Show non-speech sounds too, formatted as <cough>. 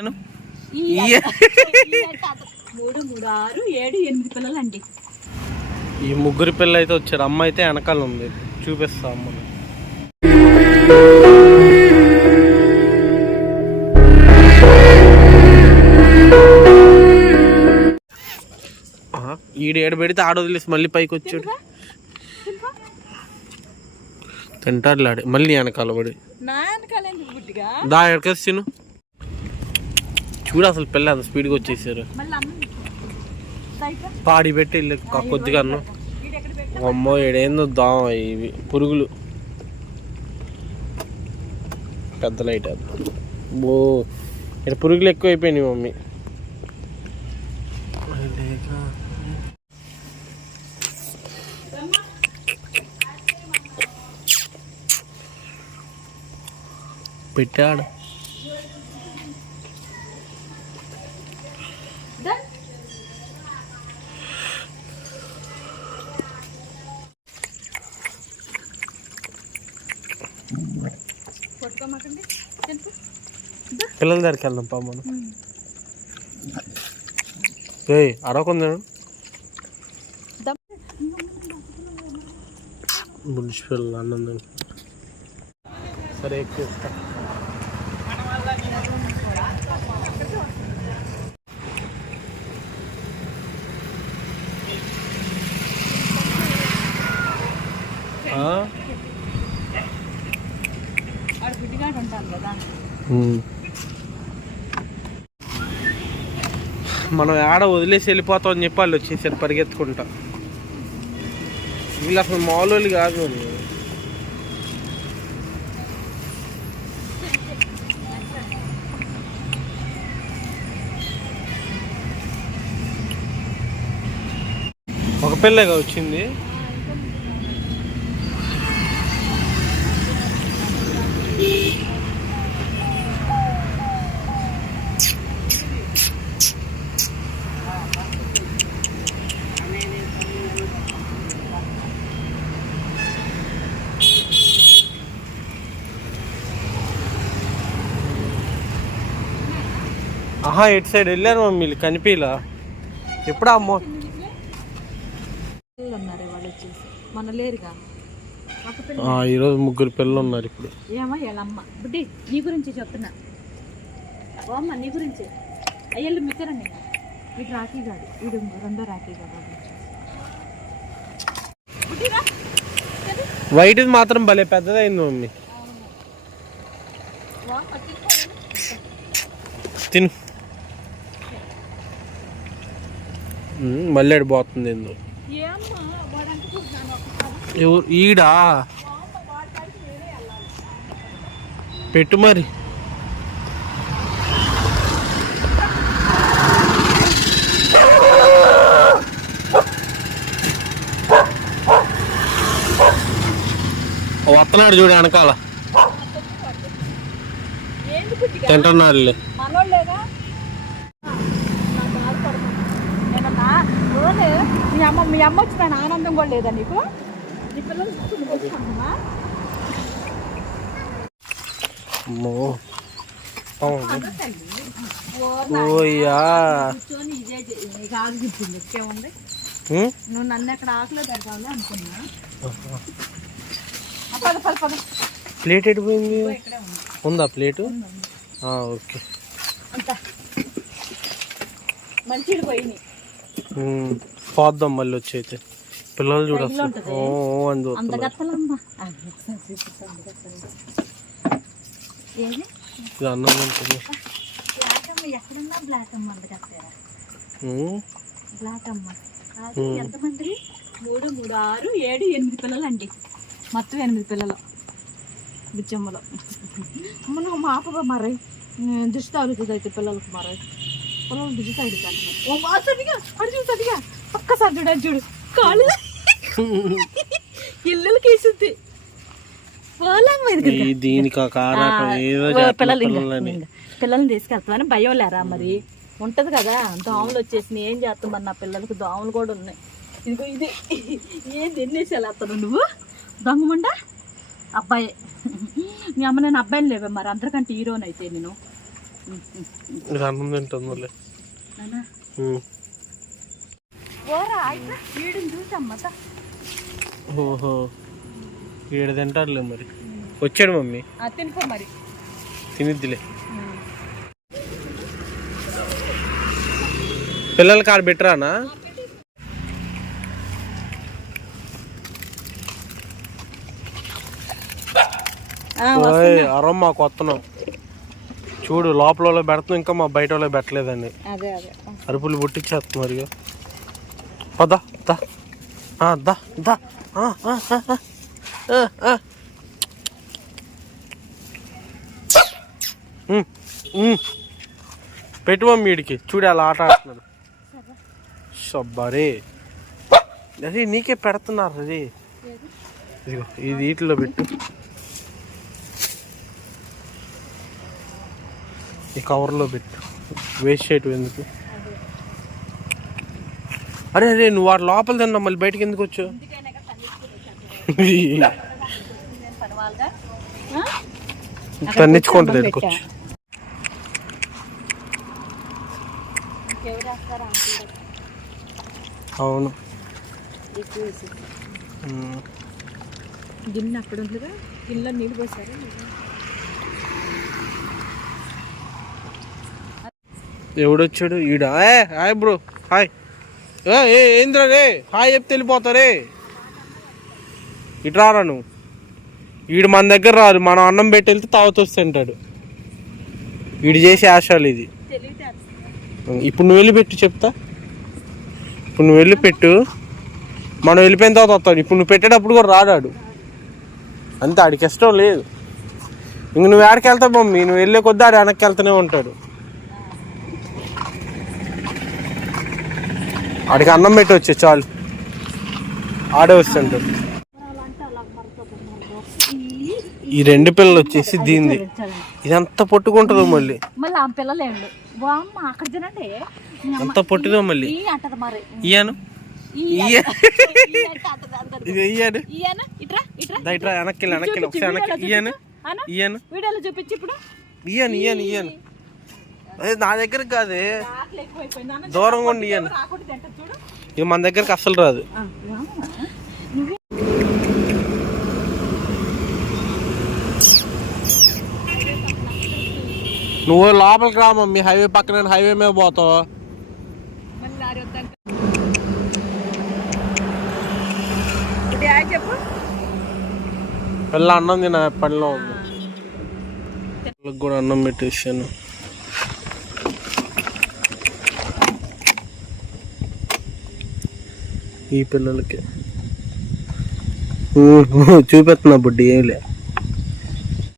నేను? ఈ ఈ- ఈ తాత. మూడు మూడు ఆరు ఏడు ఎనిమిది పిల్లలు అండి ఈ ముగ్గురు పిల్ల అయితే వచ్చారు. అమ్మ అయితే వెనకాల ఉంది. చూపిస్తా అమ్మను. ఆహా, ఈడు ఏడు పెడితే ఆడ వదిలేసి మళ్ళీ పైకి వచ్చాడు. తింటాడు లాడి మళ్ళీ వెనకాల పడి. దా ఎక్కడికి తిను. చూడు అసలు పిల్ల అంత స్పీడ్గా వచ్చేసారు. పాడి పెట్టి వెళ్ళి కొద్దిగా అన్ను. అమ్మో ఏడేందో దామ ఇవి పురుగులు. పెద్ద లైట్ ఓ ఇక్కడ పురుగులు ఎక్కువైపోయినాయి మమ్మీ. పెట్టాడు? పిల్లల దగ్గరికి వెళ్దాం పా మనం. ఏ అరవకుందా బుల్షి పిల్లలు అన్నం. సరే గుడ్డిగా ఉంటాను కదా. మనం ఆడ వదిలేసి వెళ్ళిపోతాం అని చెప్పి వాళ్ళు వచ్చేసారు పరిగెత్తుకుంటా. వీళ్ళు అసలు మామూలు వాళ్ళు. కాదు ఒక పిల్లగా వచ్చింది. ఆహా ఎటు సైడ్ వెళ్ళారు మమ్మీ వీళ్ళు కనిపించలా ఎప్పుడు అమ్మో ఈరోజు ముగ్గురు పిల్లలు ఉన్నారు ఇప్పుడు. ఏమో వీళ్ళమ్మ బుడ్డి నీ గురించి చెప్తున్నా. ఓ అమ్మ నీ గురించి. అయ్యళ్ళు మిక్కరండి వీడు రాఖీ కాదు వీడు రెండో రాఖీ కాదు వాడు వచ్చేసి. బుడ్డి రా. సరే. వైట్ మాత్రం భలే పెద్దదైంది మమ్మీ. తిను. మళ్ళీ పోతుంది ఎవరు? ఈడా? పెట్టు మరి. వస్తున్నాడు చూడు వెనకాల. ఏంది మీ అమ్మ మీ అమ్మ వచ్చిన ఆనందం కూడా లేదా నీకు? నీ పిల్లలు చూసి నువ్వు నన్ను ఎక్కడ ఆకులో పెడతావులే అనుకున్నా. ప్లేట్ ఎడిపోయింది ఉంది. ప్లేటు? ఓకే. అంత. మంచిది పోయినాయి. పోద్దాం మళ్ళీ వచ్చి అయితే పిల్లలు చూడ రైల్లో ఉంటది. ఓ ఓ అని అంత చూస్తున్నారు గత్తలమ్మా ఆ, ఒకసారి చూపిస్తా, అంత గత్తలు. ఏది? ఇది అన్నం ఉంటుంది బ్లాక్ అమ్మ ఎక్కడున్నా బ్లాక్ అమ్మ అంత గత్తేరా ఉమ్, బ్లాక్ అమ్మ కాదు ఎంతమంది మూడు మూడు ఆరు ఏడు ఎనిమిది పిల్లలు అండి మొత్తం ఎనిమిది పిల్లలు. బిచ్చమ్మలో అమ్మ మాపగా మరై? దిష్టి తగులుతుంది అయితే పిల్లలకు మరై. పిల్లలు దిష్టి తగులుతాను ఓ మా సరిగా అడి చూడు సరిగా ఒక్కసారి చూడు అది చూడు. కాళ్ళు. ఇల్లులకి వేసింది ఇంకా, పిల్లలని తీసుకెళ్తామని భయం లేరా మరి? ఉంటది కదా దోమలు వచ్చేసినాయి. ఏం చేస్తాం మరి నా పిల్లలకు? దోమలు కూడా ఉన్నాయి. ఇదిగో ఇది. ఏంది ఎన్నేసాలు అతను నువ్వు? దొంగముండ అబ్బాయి. మీ అమ్మ నేను అబ్బాయిని లేవే మరి. అందరికంటే హీరోని అయితే నేను. అన్నం ఓహో ఏడు తింటాడులే మరి. వచ్చాడు మమ్మీ. తినుకో మరి. తినిద్దిలే. పిల్లలకి ఆడ పెట్టరానా? ఓయ్ అరం మా కొత్తనం. చూడు లోపల పెడుతున్నాం ఇంకా మా బయట వాళ్ళకి పెట్టలేదండి అరుపులు పుట్టించేస్తున్నారు. పద దా దా. దా ఆ, పెట్టు మమ్మీ వీడికి చూడు అలా ఆట ఆడుతున్నాడు. సబ్బరే. అది నీకే పెడుతున్నారు అది. ఇదిగో ఇది వీటిలో పెట్టు. ఈ కవర్లో పెట్టు. వేస్ట్ చేయటం ఎందుకు? అరే అరే నువ్వు వాడు లోపల తిన్నా మళ్ళీ బయటకి ఎందుకు వచ్చి వేస్తారా? అవును. గిన్నె అక్కడ గిన్నెలో నీళ్ళు పోసారు ఎవడొచ్చాడు? ఈడ? ఏ హాయ్ బ్రో. హాయ్. ఏ ఏ, రే? హాయ్ చెప్తే వెళ్ళిపోతారే ఇటు రారా నువ్వు. వీడు మన దగ్గర రాదు మనం అన్నం పెట్టి వెళ్తే తాగుతొస్తుంటాడు వీడు చేసే ఆశాలు ఇది. ఇప్పుడు నువ్వు వెళ్ళి పెట్టు చెప్తా. ఇప్పుడు నువ్వు వెళ్ళి పెట్టు. మనం వెళ్ళిపోయిన తర్వాత వస్తాడు. ఇప్పుడు నువ్వు పెట్టేటప్పుడు కూడా రాడాడు అంతే ఆడికి ఇష్టం లేదు. ఇంక నువ్వు ఆడికి వెళ్తావు మమ్మీ నువ్వు వెళ్ళే కొద్దీ ఆడు వెనక్కి వెళ్తూనే ఉంటాడు. ఆడికి అన్నం పెట్టి వచ్చే చాలు. ఆడే వస్తుంటాడు ఈ రెండు పిల్లలు వచ్చేసి దీనిది. ఇదంతా పొట్టుకుంటుందో మళ్ళీ. మళ్ళీ ఆ పిల్లలేండు బామ్మ అక్కడ తినండి మీ అమ్మ అంత పొట్టిదో మళ్ళీ. ఇయ్యాను. <laughs> ఇది ఇయ్యాను. ఇట్రా వెనక్కి వెనక్కి ఒకసారి వెనక్కి ఇయ్యాను. ఇయ్యాను. వీడియోలో చూపించి ఇప్పుడు. ఇయ్యాను ఇయ్యాను ఇయ్యాను. నా దగ్గరకు కాదే. దూరంగా ఉండి ఇది మన దగ్గరకు అస్సలు రాదు. నువ్వే లోపలికి రా మమ్మీ హైవే పక్కన హైవే మీద పోతావు పిల్ల అన్నం తిన పనిలో ఉంది. కూడా అన్నం పెట్టేసాను. ఈ పిల్లలకి. చూపెత్తున్నా బుడ్డి ఏం లే.